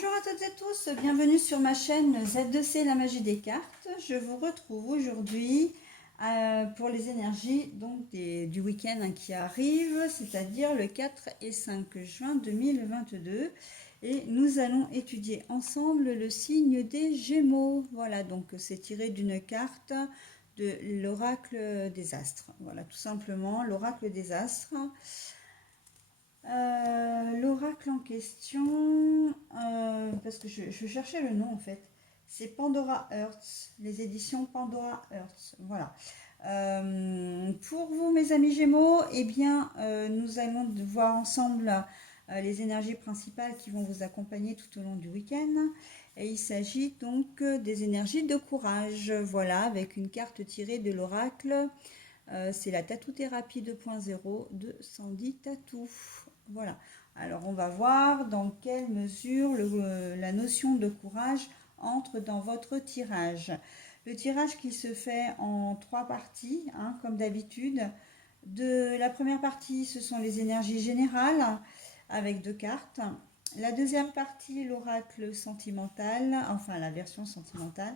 Bonjour à toutes et tous, bienvenue sur ma chaîne Z2C La Magie des Cartes. Je vous retrouve aujourd'hui pour les énergies du week-end qui arrive, c'est-à-dire le 4 et 5 juin 2022. Et nous allons étudier ensemble le signe des Gémeaux. Voilà, donc c'est tiré d'une carte de l'oracle des astres. Voilà, tout simplement, l'oracle des astres. L'oracle en question, parce que je cherchais le nom en fait, c'est Pandora Hearts, les éditions Pandora Hearts. Voilà. Pour vous, mes amis Gémeaux, eh bien, nous allons voir ensemble les énergies principales qui vont vous accompagner tout au long du week-end. Et il s'agit donc des énergies de courage. Voilà, avec une carte tirée de l'oracle. C'est la Tatou-thérapie 2.0 de Sandy Tatou. Voilà. Alors, on va voir dans quelle mesure la notion de courage entre dans votre tirage. Le tirage qui se fait en 3 parties, comme d'habitude. La première partie, ce sont les énergies générales avec 2 cartes. La deuxième partie, l'oracle sentimental, enfin la version sentimentale.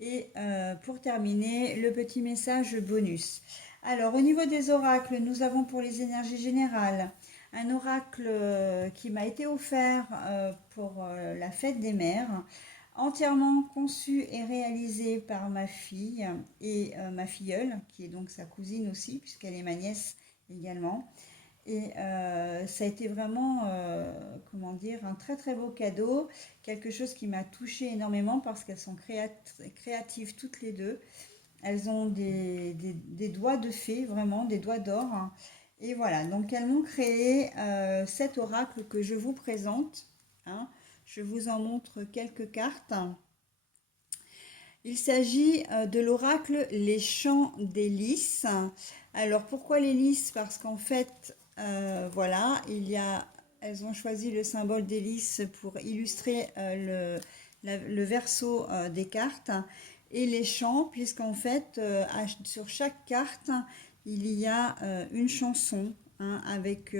Et pour terminer, le petit message bonus. Alors, au niveau des oracles, nous avons pour les énergies générales un oracle qui m'a été offert pour la fête des mères, entièrement conçu et réalisé par ma fille et ma filleule, qui est donc sa cousine aussi, puisqu'elle est ma nièce également. Et ça a été vraiment, comment dire, un très très beau cadeau, quelque chose qui m'a touchée énormément parce qu'elles sont créatives toutes les deux. Elles ont des doigts de fée, vraiment, des doigts d'or. Et voilà, donc elles m'ont créé cet oracle que je vous présente. Je vous en montre quelques cartes. Il s'agit de l'oracle Les Chants des Lys. Alors pourquoi les lys? Parce qu'en fait, voilà, elles ont choisi le symbole des lys pour illustrer le verso des cartes. Et les chants, puisqu'en fait, sur chaque carte, il y a une chanson avec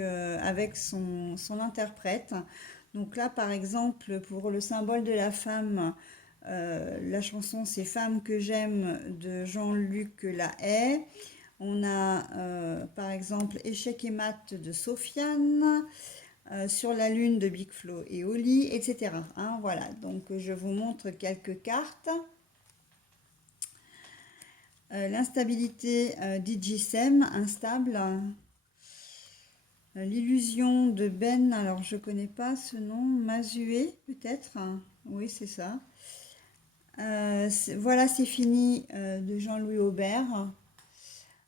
son interprète. Donc là, par exemple, pour le symbole de la femme, la chanson c'est Femme que j'aime de Jean-Luc Lahaye. On a par exemple Échec et mat de Sofiane, Sur la lune de Big Flo et Oli, etc. Voilà, donc je vous montre quelques cartes. L'instabilité d'Igisem, instable. L'illusion de Ben, alors je connais pas ce nom, Mazué peut-être. Oui, c'est ça. Voilà, c'est fini de Jean-Louis Aubert.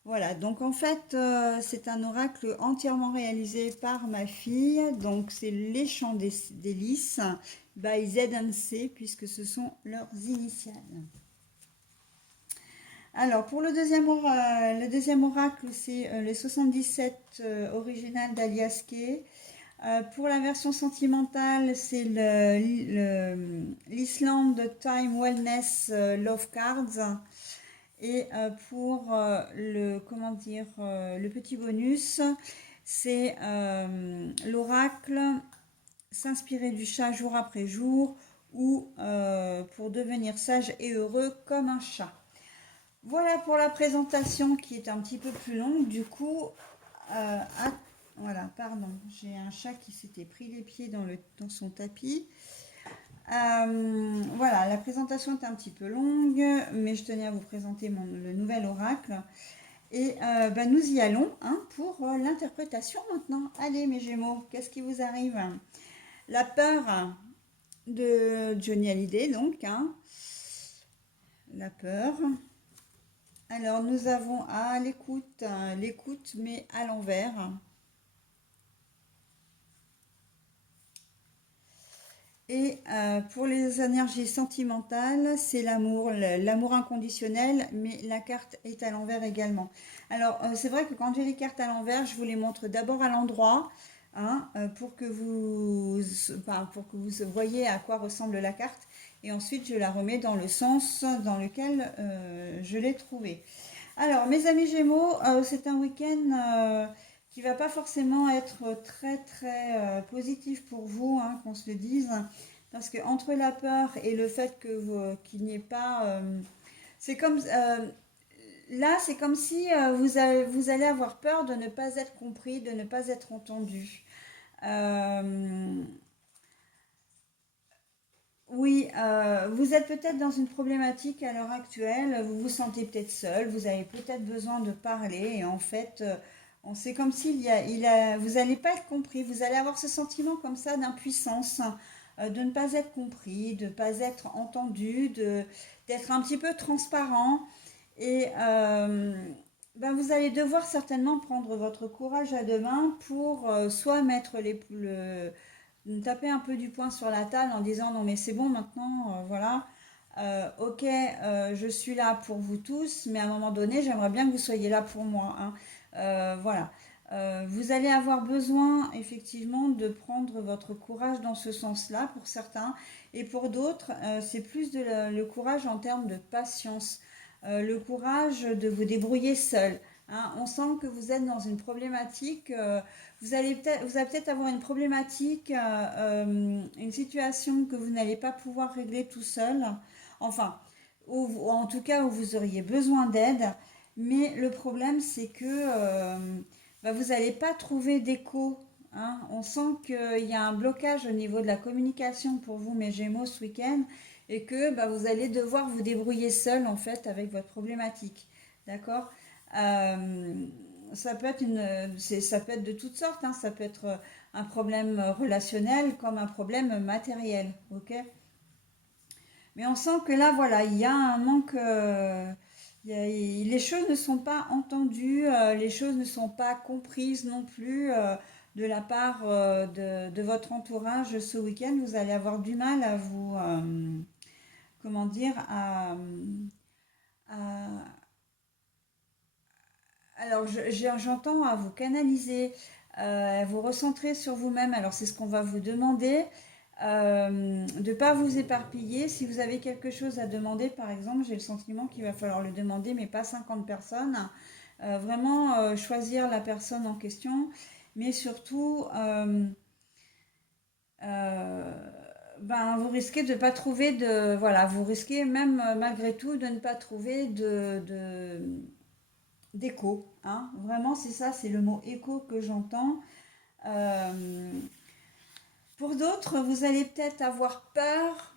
Voilà, donc en fait, c'est un oracle entièrement réalisé par ma fille. Donc, c'est les chants des lys by ZNC, puisque ce sont leurs initiales. Alors, pour le deuxième oracle, c'est le 77 original d'Alias Kay. Pour la version sentimentale, c'est l'Islande Time Wellness Love Cards. Et pour le petit bonus, c'est l'oracle s'inspirer du chat jour après jour ou pour devenir sage et heureux comme un chat. Voilà pour la présentation qui est un petit peu plus longue. Du coup, voilà, pardon, j'ai un chat qui s'était pris les pieds dans son tapis. Voilà, la présentation est un petit peu longue, mais je tenais à vous présenter le nouvel oracle. Et nous y allons pour l'interprétation maintenant. Allez mes Gémeaux, qu'est-ce qui vous arrive? La peur de Johnny Hallyday, donc. La peur. Alors nous avons l'écoute mais à l'envers. Et pour les énergies sentimentales, c'est l'amour inconditionnel, mais la carte est à l'envers également. Alors, c'est vrai que quand j'ai les cartes à l'envers, je vous les montre d'abord à l'endroit, pour que vous voyez à quoi ressemble la carte. Et ensuite, je la remets dans le sens dans lequel je l'ai trouvée. Alors, mes amis Gémeaux, c'est un week-end qui va pas forcément être très très positif pour vous, qu'on se le dise, Parce que entre la peur et le fait qu'il n'y ait pas... c'est comme... là, c'est comme si vous allez avoir peur de ne pas être compris, de ne pas être entendu. Euh, oui, vous êtes peut-être dans une problématique à l'heure actuelle, vous vous sentez peut-être seul, vous avez peut-être besoin de parler et en fait, c'est comme s'il y a, vous n'allez pas être compris, vous allez avoir ce sentiment comme ça d'impuissance, de ne pas être compris, de ne pas être entendu, d'être un petit peu transparent et ben vous allez devoir certainement prendre votre courage à deux mains pour soit mettre taper un peu du poing sur la table en disant non mais c'est bon maintenant, voilà, ok, je suis là pour vous tous, mais à un moment donné, j'aimerais bien que vous soyez là pour moi, hein. Voilà. Vous allez avoir besoin effectivement de prendre votre courage dans ce sens-là pour certains, et pour d'autres, c'est plus le courage en termes de patience, le courage de vous débrouiller seul, hein. On sent que vous êtes dans une problématique. Vous allez peut-être avoir une problématique, une situation que vous n'allez pas pouvoir régler tout seul. Enfin, ou en tout cas où vous auriez besoin d'aide. Mais le problème, c'est que bah, vous n'allez pas trouver d'écho, hein. On sent qu'il y a un blocage au niveau de la communication pour vous, mes Gémeaux, ce week-end, et que bah, vous allez devoir vous débrouiller seul en fait avec votre problématique. D'accord. Euh, Ça peut être ça peut être de toutes sortes, hein. Ça peut être un problème relationnel comme un problème matériel, ok? Mais on sent que là, voilà, il y a un manque. Les choses ne sont pas entendues, les choses ne sont pas comprises non plus de la part de votre entourage ce week-end. Vous allez avoir du mal à vous, comment dire, à- alors j'entends à vous canaliser, à vous recentrer sur vous-même. Alors c'est ce qu'on va vous demander. De ne pas vous éparpiller. Si vous avez quelque chose à demander, par exemple, j'ai le sentiment qu'il va falloir le demander, mais pas 50 personnes. Vraiment choisir la personne en question, mais surtout, euh, ben, vous risquez de ne pas trouver de... Voilà, vous risquez même malgré tout de ne pas trouver d'écho, hein. Vraiment, c'est ça, c'est le mot écho que j'entends. Euh, pour d'autres, vous allez peut-être avoir peur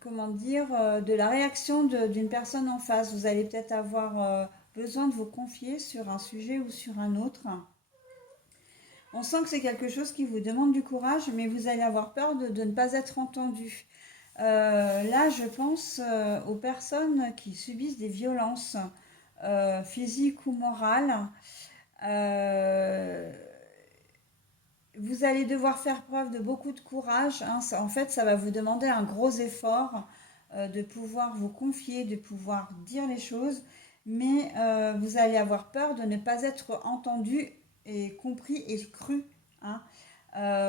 comment dire, de la réaction d'une personne en face. Vous allez peut-être avoir besoin de vous confier sur un sujet ou sur un autre. On sent que c'est quelque chose qui vous demande du courage, mais vous allez avoir peur de ne pas être entendu. Là, je pense aux personnes qui subissent des violences physiques ou morales. Euh, Vous allez devoir faire preuve de beaucoup de courage, hein. En fait, ça va vous demander un gros effort de pouvoir vous confier, de pouvoir dire les choses, mais vous allez avoir peur de ne pas être entendu et compris et cru, hein.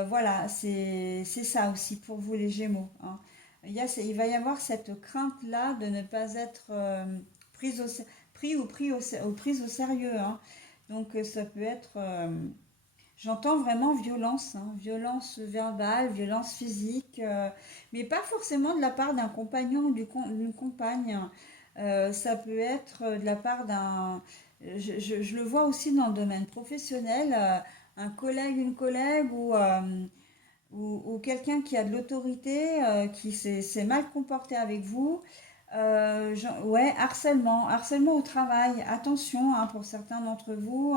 Voilà, c'est ça aussi pour vous les Gémeaux, hein. Il va y avoir cette crainte-là de ne pas être prise pris ou prise au sérieux, hein. Donc ça peut être... j'entends vraiment violence, hein, violence verbale, violence physique, mais pas forcément de la part d'un compagnon ou d'une compagne. Ça peut être de la part d'un... je le vois aussi dans le domaine professionnel, un collègue, une collègue ou quelqu'un qui a de l'autorité, qui s'est mal comporté avec vous. Ouais, harcèlement, harcèlement au travail. Attention, hein, pour certains d'entre vous.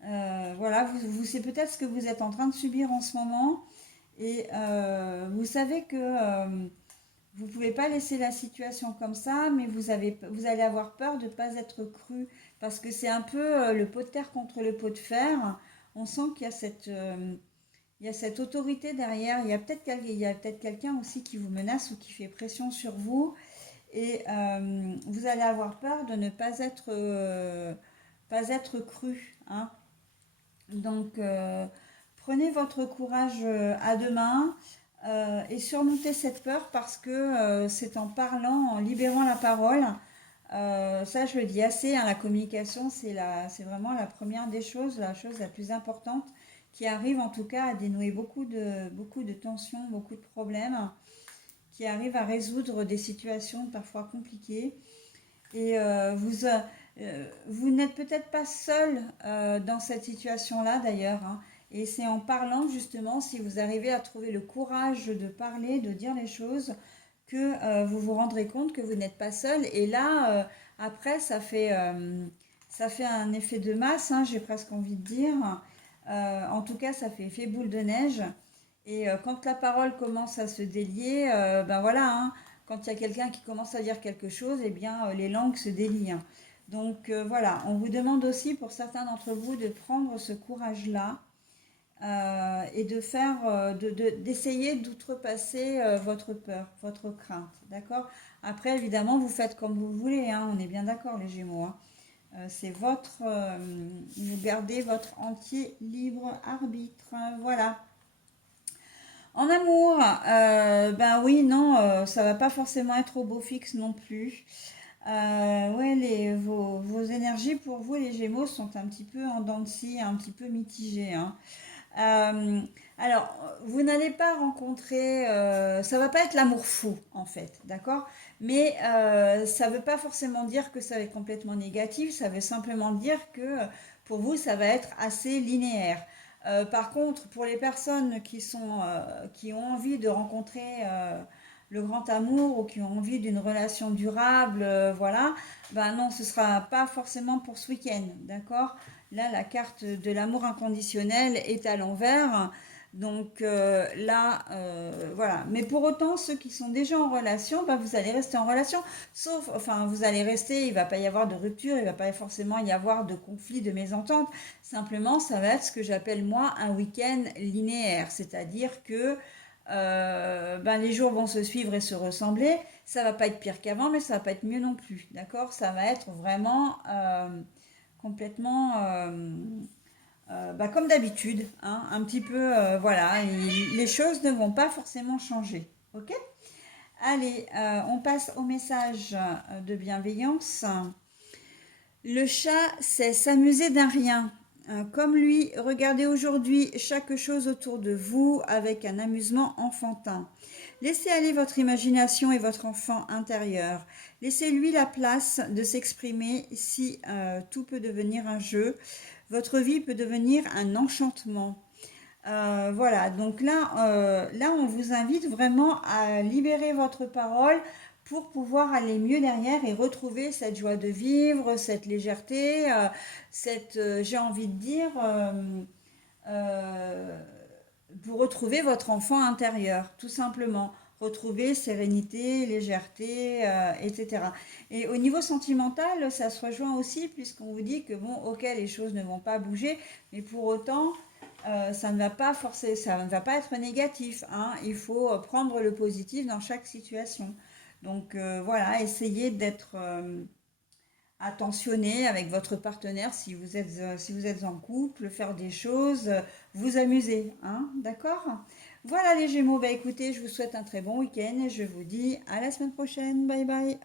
Voilà, c'est peut-être ce que vous êtes en train de subir en ce moment et vous savez que vous ne pouvez pas laisser la situation comme ça, mais vous allez avoir peur de ne pas être cru parce que c'est un peu le pot de terre contre le pot de fer. On sent qu'il y a il y a cette autorité derrière. Il y a peut-être quelqu'un aussi qui vous menace ou qui fait pression sur vous et vous allez avoir peur de ne pas être cru, hein. Donc, prenez votre courage à deux mains et surmontez cette peur parce que c'est en parlant, en libérant la parole. Ça, je le dis assez, hein, la communication, c'est vraiment la première des choses, la chose la plus importante. qui arrive en tout cas à dénouer beaucoup de tensions, beaucoup de problèmes, qui arrive à résoudre des situations parfois compliquées. Et vous n'êtes peut-être pas seul dans cette situation-là d'ailleurs, hein. Et c'est en parlant justement, si vous arrivez à trouver le courage de parler, de dire les choses, que vous vous rendrez compte que vous n'êtes pas seul. Et là, après, ça fait un effet de masse, hein, j'ai presque envie de dire. En tout cas, ça fait effet boule de neige. Et quand la parole commence à se délier, ben voilà, hein, quand il y a quelqu'un qui commence à dire quelque chose, eh bien, les langues se délient, hein. Donc voilà, on vous demande aussi pour certains d'entre vous de prendre ce courage-là et de faire, d'essayer d'outrepasser votre peur, votre crainte, d'accord? Après, évidemment, vous faites comme vous voulez, hein, on est bien d'accord, les Gémeaux, hein. C'est vous gardez votre entier libre arbitre, hein, voilà. En amour, ben oui, non, ça va pas forcément être au beau fixe non plus. Ouais, vos énergies pour vous, les Gémeaux, sont un petit peu en dents de scie, un petit peu mitigées, hein. Euh, alors, vous n'allez pas rencontrer, ça va pas être l'amour fou en fait, d'accord? Mais ça veut pas forcément dire que ça va être complètement négatif, ça veut simplement dire que pour vous, ça va être assez linéaire. Par contre, pour les personnes qui ont envie de rencontrer le grand amour ou qui ont envie d'une relation durable, voilà, ben non, ce sera pas forcément pour ce week-end, d'accord? Là, la carte de l'amour inconditionnel est à l'envers. Donc là, voilà. Mais pour autant, ceux qui sont déjà en relation, bah, vous allez rester en relation. Sauf, enfin, vous allez rester, il ne va pas y avoir de rupture, il ne va pas forcément y avoir de conflit, de mésentente. Simplement, ça va être ce que j'appelle moi un week-end linéaire. C'est-à-dire que ben, les jours vont se suivre et se ressembler. Ça va pas être pire qu'avant, mais ça va pas être mieux non plus. D'accord? Ça va être vraiment complètement bah, comme d'habitude, hein, un petit peu, voilà, les choses ne vont pas forcément changer. Ok? Allez, on passe au message de bienveillance. Le chat, c'est s'amuser d'un rien. Comme lui, regardez aujourd'hui chaque chose autour de vous avec un amusement enfantin. Laissez aller votre imagination et votre enfant intérieur. Laissez-lui la place de s'exprimer si tout peut devenir un jeu. Votre vie peut devenir un enchantement. Voilà, donc là, on vous invite vraiment à libérer votre parole pour pouvoir aller mieux derrière et retrouver cette joie de vivre, cette légèreté, j'ai envie de dire, euh, pour retrouver votre enfant intérieur, tout simplement. Retrouver sérénité, légèreté, etc. Et au niveau sentimental, ça se rejoint aussi puisqu'on vous dit que bon, ok, les choses ne vont pas bouger, mais pour autant, ça ne va pas forcer, ça ne va pas être négatif, hein. Il faut prendre le positif dans chaque situation. Donc voilà, essayez d'être attentionné avec votre partenaire si vous êtes en couple, faire des choses, vous amuser, hein, d'accord? Voilà les Gémeaux, bah écoutez, je vous souhaite un très bon week-end et je vous dis à la semaine prochaine, bye bye.